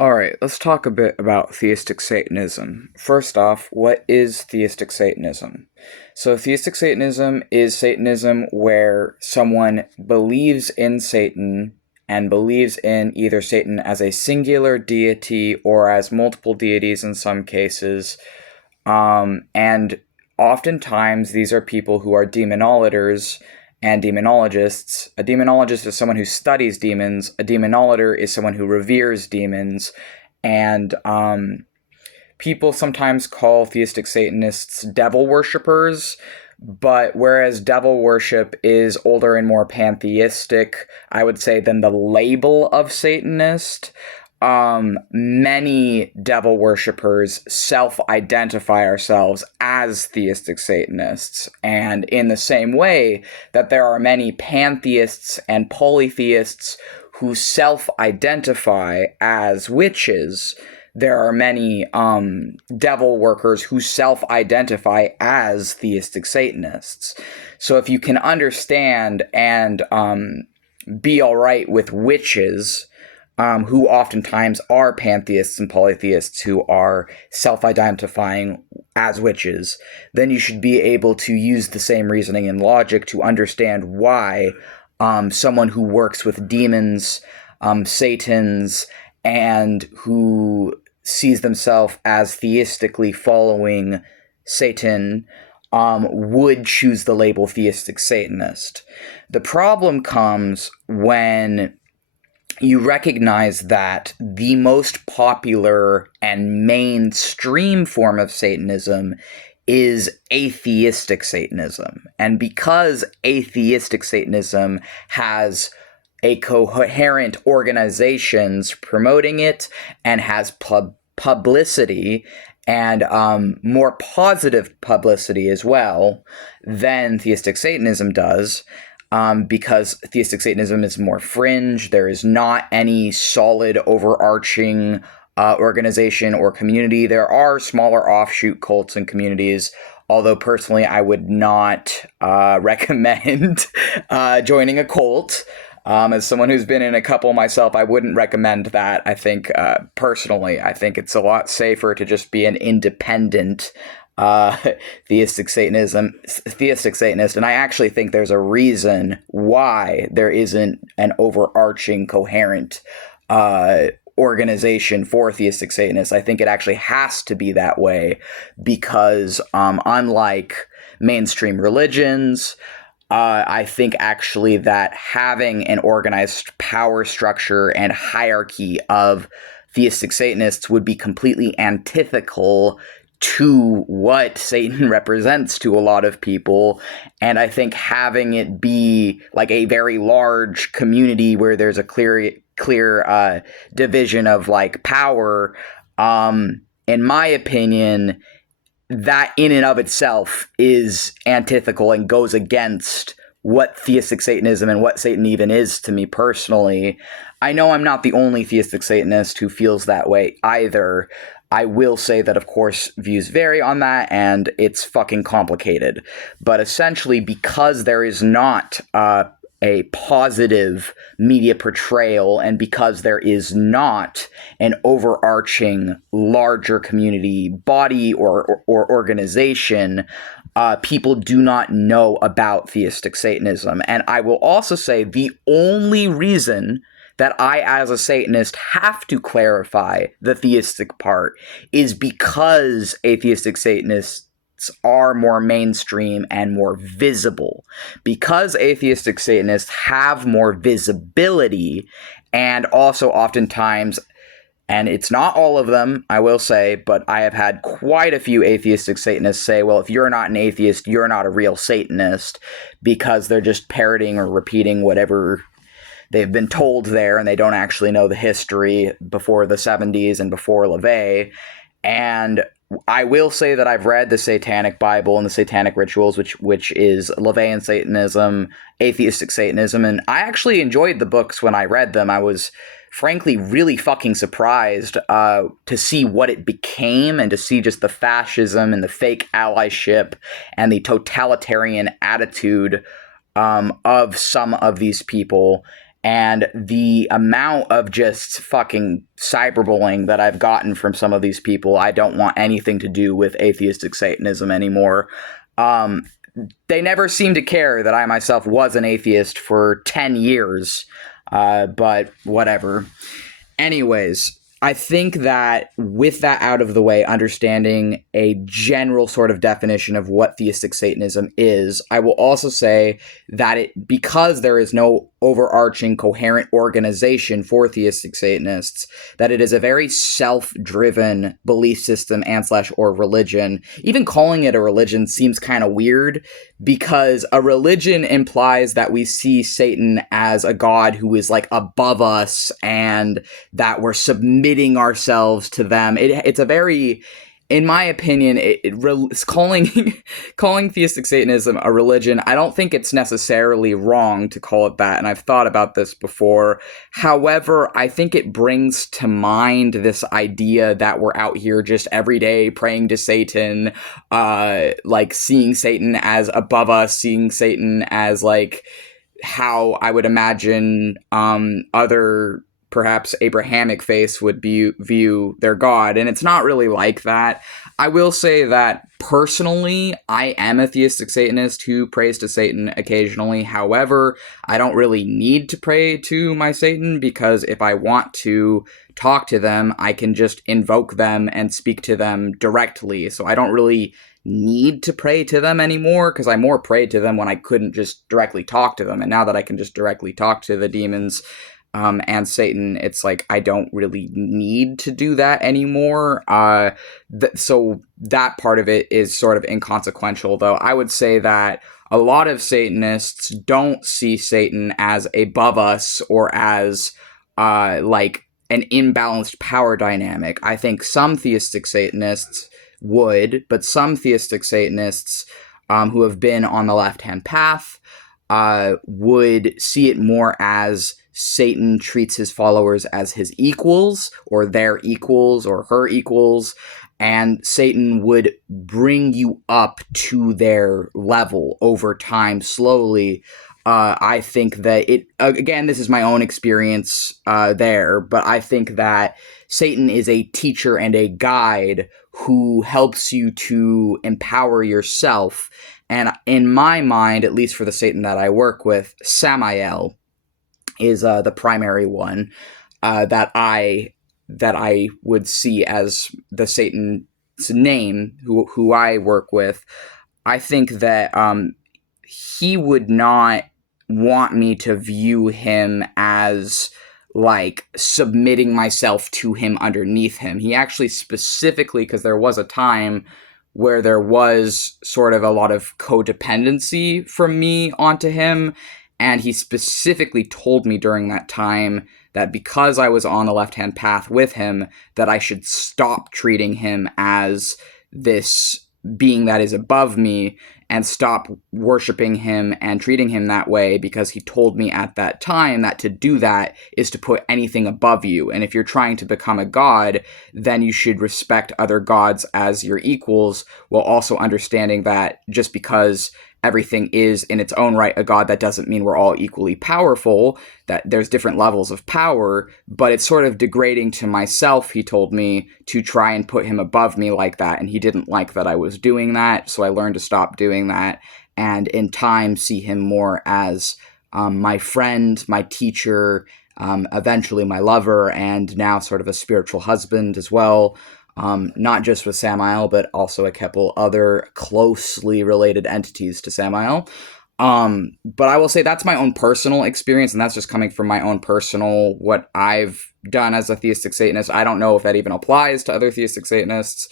All right, let's talk a bit about theistic Satanism. First off, what is theistic Satanism? So, theistic Satanism is Satanism where someone believes in Satan and believes in either Satan as a singular deity or as multiple deities in some cases. And oftentimes, these are people who are demonolators and demonologists. A demonologist is someone who studies demons. A demonolator is someone who reveres demons. And people sometimes call theistic Satanists devil worshippers. But whereas devil worship is older and more pantheistic, I would say, than the label of Satanist, many devil worshippers self-identify ourselves as theistic Satanists. And in the same way that there are many pantheists and polytheists who self-identify as witches, there are many devil workers who self-identify as theistic Satanists. So if you can understand and be all right with witches, who oftentimes are pantheists and polytheists who are self-identifying as witches, then you should be able to use the same reasoning and logic to understand why someone who works with demons, satans, and who sees themselves as theistically following Satan would choose the label theistic Satanist. The problem comes when you recognize that the most popular and mainstream form of Satanism is atheistic Satanism. And because atheistic Satanism has a coherent organizations promoting it and has publicity and more positive publicity as well than theistic Satanism does, because theistic Satanism is more fringe. There is not any solid overarching organization or community. There are smaller offshoot cults and communities, although personally I would not recommend joining a cult. As someone who's been in a couple myself, I wouldn't recommend that. I think, personally, I think it's a lot safer to just be an independent theistic Satanist, and I actually think there's a reason why there isn't an overarching, coherent organization for theistic Satanists. I think it actually has to be that way because, unlike mainstream religions, I think actually that having an organized power structure and hierarchy of theistic Satanists would be completely antithetical to what Satan represents to a lot of people. And I think having it be like a very large community where there's a clear division of like power, in my opinion, that in and of itself is antithetical and goes against what theistic Satanism and what Satan even is to me personally. I know I'm not the only theistic Satanist who feels that way either. I will say that, of course, views vary on that, and it's fucking complicated. But essentially, because there is not a positive media portrayal, and because there is not an overarching larger community body or organization, people do not know about theistic Satanism. And I will also say the only reason that I, as a Satanist, have to clarify the theistic part is because atheistic Satanists are more mainstream and more visible. Because atheistic Satanists have more visibility, and also oftentimes, and it's not all of them, I will say, but I have had quite a few atheistic Satanists say, well, if you're not an atheist, you're not a real Satanist, because they're just parroting or repeating whatever they've been told there, and they don't actually know the history before the 70s and before LaVey. And I will say that I've read the Satanic Bible and the Satanic Rituals, which is LaVeyan Satanism, atheistic Satanism, and I actually enjoyed the books when I read them. I was frankly really fucking surprised to see what it became, and to see just the fascism and the fake allyship and the totalitarian attitude of some of these people. And the amount of just fucking cyberbullying that I've gotten from some of these people, I don't want anything to do with atheistic Satanism anymore. They never seemed to care that I myself was an atheist for 10 years, but whatever. Anyways, I think that with that out of the way, understanding a general sort of definition of what theistic Satanism is, I will also say that because there is no overarching coherent organization for theistic Satanists, that it is a very self-driven belief system or religion. Even calling it a religion seems kind of weird, because a religion implies that we see Satan as a god who is like above us and that we're submitting ourselves to them. It's a very, in my opinion, calling theistic Satanism a religion, I don't think it's necessarily wrong to call it that, and I've thought about this before. However, I think it brings to mind this idea that we're out here just every day praying to Satan, like seeing Satan as above us, seeing Satan as like how I would imagine other perhaps Abrahamic faiths would view their God, and it's not really like that. I will say that personally, I am a theistic Satanist who prays to Satan occasionally. However, I don't really need to pray to my Satan, because if I want to talk to them, I can just invoke them and speak to them directly. So I don't really need to pray to them anymore, because I more prayed to them when I couldn't just directly talk to them. And now that I can just directly talk to the demons and Satan, it's like I don't really need to do that anymore. So that part of it is sort of inconsequential, though. I would say that a lot of Satanists don't see Satan as above us or as like an imbalanced power dynamic. I think some theistic Satanists would, but some theistic Satanists who have been on the left-hand path would see it more as Satan treats his followers as his equals, or their equals, or her equals, and Satan would bring you up to their level over time, slowly. I think that again, this is my own experience there, but I think that Satan is a teacher and a guide who helps you to empower yourself. And in my mind, at least for the Satan that I work with, Samael is the primary one that I would see as the Satan's name, who I work with. I think that he would not want me to view him as like submitting myself to him underneath him. He actually specifically, because there was a time where there was sort of a lot of codependency from me onto him, and he specifically told me during that time that because I was on the left-hand path with him, that I should stop treating him as this being that is above me and stop worshiping him and treating him that way, because he told me at that time that to do that is to put anything above you. And if you're trying to become a god, then you should respect other gods as your equals, while also understanding that just because everything is in its own right a god, that doesn't mean we're all equally powerful, that there's different levels of power. But it's sort of degrading to myself, he told me, to try and put him above me like that, and he didn't like that I was doing that, so I learned to stop doing that, and in time see him more as my friend, my teacher, eventually my lover, and now sort of a spiritual husband as well. Not just with Samael, but also a couple other closely related entities to Samael. But I will say that's my own personal experience, and that's just coming from my own personal, what I've done as a theistic Satanist. I don't know if that even applies to other theistic Satanists.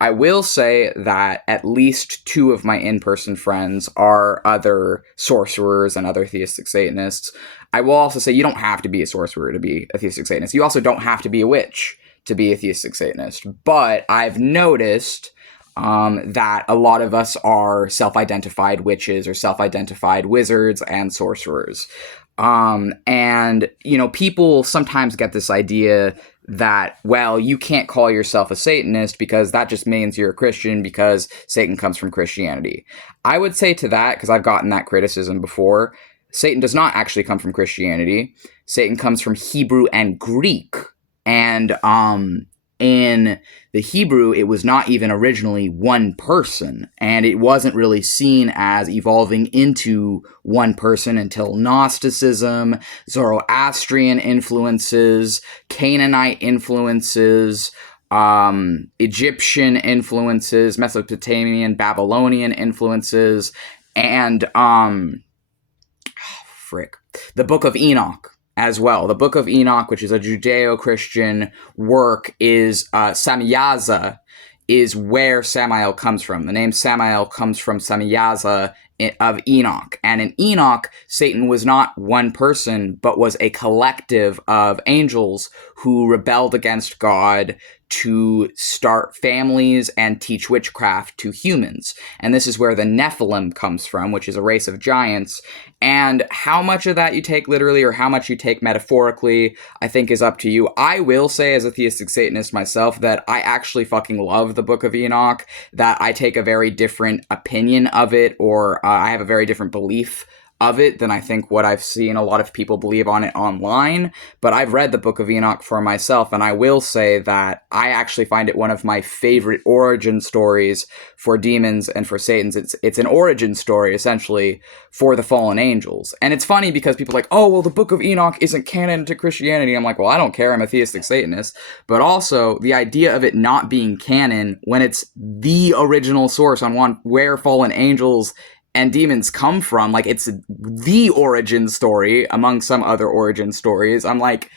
I will say that at least 2 of my in-person friends are other sorcerers and other theistic Satanists. I will also say you don't have to be a sorcerer to be a theistic Satanist. You also don't have to be a witch to be a theistic Satanist. But I've noticed that a lot of us are self-identified witches or self-identified wizards and sorcerers. And, you know, people sometimes get this idea that, well, you can't call yourself a Satanist because that just means you're a Christian because Satan comes from Christianity. I would say to that, because I've gotten that criticism before, Satan does not actually come from Christianity. Satan comes from Hebrew and Greek. And in the Hebrew, it was not even originally one person, and it wasn't really seen as evolving into one person until Gnosticism, Zoroastrian influences, Canaanite influences, Egyptian influences, Mesopotamian, Babylonian influences, and the Book of Enoch as well. The Book of Enoch, which is a Judeo-Christian work, is Samyaza, is where Samael comes from. The name Samael comes from Samyaza of Enoch. And in Enoch, Satan was not one person, but was a collective of angels who rebelled against God to start families and teach witchcraft to humans. And this is where the Nephilim comes from, which is a race of giants. And how much of that you take literally or how much you take metaphorically, I think is up to you. I will say, as a theistic Satanist myself, that I actually fucking love the Book of Enoch, that I take a very different opinion of it, or I have a very different belief of it than I think what I've seen a lot of people believe on it online. But I've read the Book of Enoch for myself, and I will say that I actually find it one of my favorite origin stories for demons and for Satans. It's an origin story, essentially, for the fallen angels. And it's funny because people are like, oh, well, the Book of Enoch isn't canon to Christianity. I'm like, well, I don't care. I'm a theistic Satanist. But also, the idea of it not being canon when it's the original source on where fallen angels and demons come from, like, it's the origin story among some other origin stories. I'm like,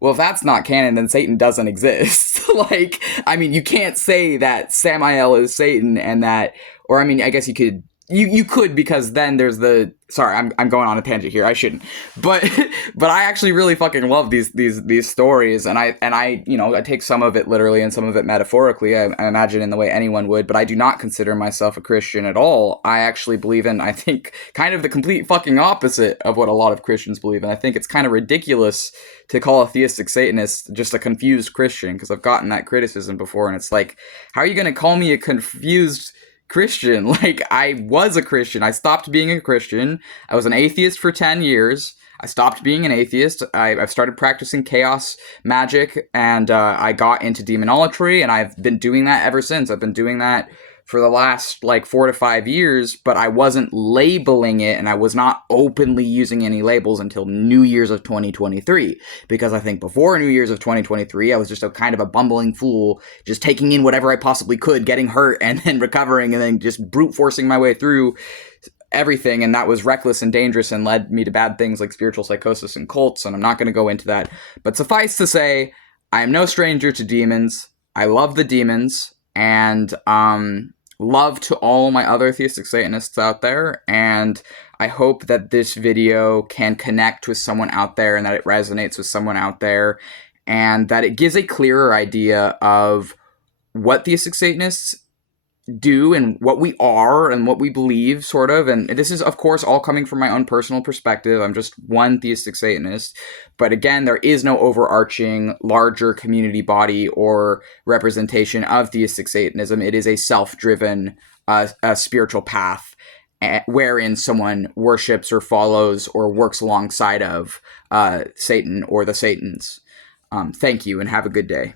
well, if that's not canon, then Satan doesn't exist. Like, I mean, you can't say that Samael is Satan and that, or I mean, I guess you could because then there's sorry, I'm going on a tangent here. I shouldn't. But I actually really fucking love these stories, and I I take some of it literally and some of it metaphorically. I imagine in the way anyone would, but I do not consider myself a Christian at all. I actually believe in, I think, kind of the complete fucking opposite of what a lot of Christians believe in. I think it's kind of ridiculous to call a theistic Satanist just a confused Christian, because I've gotten that criticism before, and it's like, how are you going to call me a confused Christian? Like, I was a Christian. I stopped being a Christian. I was an atheist for 10 years. I stopped being an atheist. I've started practicing chaos magic, and I got into demonolatry, and I've been doing that ever since. I've been doing that for the last, 4 to 5 years, but I wasn't labeling it, and I was not openly using any labels until New Year's of 2023, because I think before New Year's of 2023, I was just a kind of a bumbling fool, just taking in whatever I possibly could, getting hurt, and then recovering, and then just brute forcing my way through everything, and that was reckless and dangerous and led me to bad things like spiritual psychosis and cults, and I'm not going to go into that. But suffice to say, I am no stranger to demons. I love the demons, and love to all my other theistic Satanists out there, and I hope that this video can connect with someone out there, and that it resonates with someone out there, and that it gives a clearer idea of what theistic Satanists do and what we are and what we believe, sort of. And this is, of course, all coming from my own personal perspective. I'm just one theistic Satanist. But again, there is no overarching larger community body or representation of theistic Satanism. It is a self-driven spiritual path wherein someone worships or follows or works alongside of Satan or the Satans. Thank you and have a good day.